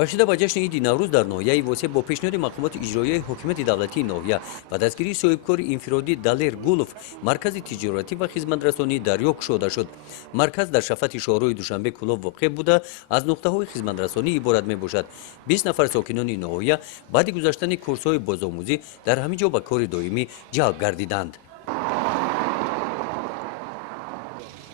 ба шида ба ҷашни иди наврӯз дар ноҳияи восеъ бо пешниҳоди мақомоти иҷроияи ҳокимияти давлатии ноҳия ва дастгирии соҳибкори инфиродӣ Далер Гулов маркази тиҷоратӣ ва хизматрасонии дарё кушода шуд. Марказ дар шафати шоҳроҳи Душанбе Кӯлов воқеъ буда аз нуқтаҳои хизматрасонӣ иборат мебошад. 20 нафар сокинони ноҳия баъди гузаштани курсҳои бозомӯзӣ дар ҳамин ҷо ба кори доимӣ ҷалб гардиданд.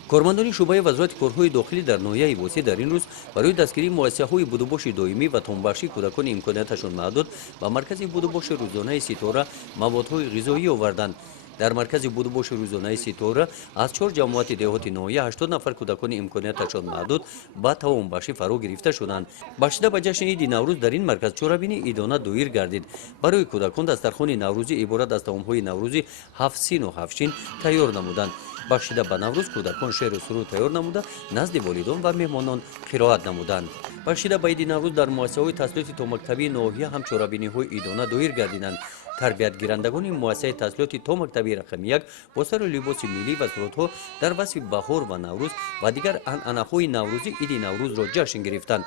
кормандони шӯъбаи вазорати корҳои дохилӣ дар ноҳияи восеъ дар ин рӯз барои дастгирии муассисаҳои будубоши доимӣ ва томбахшии кӯдакони имконияташон маҳдуд ба маркази будубоши рӯзонаи Ситора маводҳои ғизоӣ оварданд. дар маркази будубоши рӯзонаи Ситора аз 4 ҷамоати деҳоти ноҳия 80 нафар кӯдакони имконияташон маҳдуд ба тавонбахшӣ фаро гирифта шуданд. ба шида ба ҷашни иди наврӯз дар ин марказ чорабини идона доир гардид. барои кӯдакон дастархони наврӯзӣ иборат аз таомҳои наврӯзӣ 7 сину 7 шин тайёр намуданд. бахшида ба наврӯз кӯдакон шеру суруд тайёр намуда назди волидон ва меҳмонон қироат намуданд. бахшида ба иди наврӯз дар муассисаҳои таҳсилоти томактабии ноҳия ҳам чорабиниҳои идона доир гардиданд. тарбиятгирандагони муассисаи таҳсилоти томактабии рақами 1 бо сару либоси миллӣ ва сурудҳо дар васфи баҳор ва наврӯз ва дигар анъанаҳои наврӯзӣ иди наврӯзро ҷашн гирифтанд.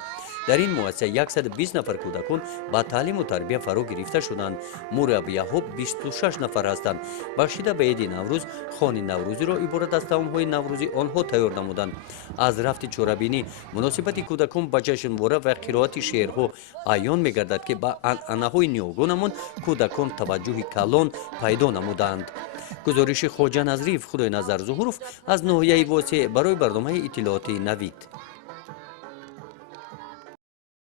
дар ин муассиса 120 нафар кӯдакон ба таълиму тарбия фаро гирифта шуданд. мураббияҳо 26 нафар ҳастанд. бахшида ба иди наврӯз хони наврӯзиро иборат аз таомҳои наврӯзӣ онҳо тайёр намуданд. аз рафти чорабинӣ муносибати кӯдакон ба ҷашнвора ва қироати шеърҳо аён мегардад ки ба анъанаҳои ниёгонамон кӯдакон таваҷҷӯҳи калон пайдо намуданд. гузориши хоҷа Назриев, Худойназар Зуҳуров аз ноҳияи восеъ барои барномаи иттилооти Навид.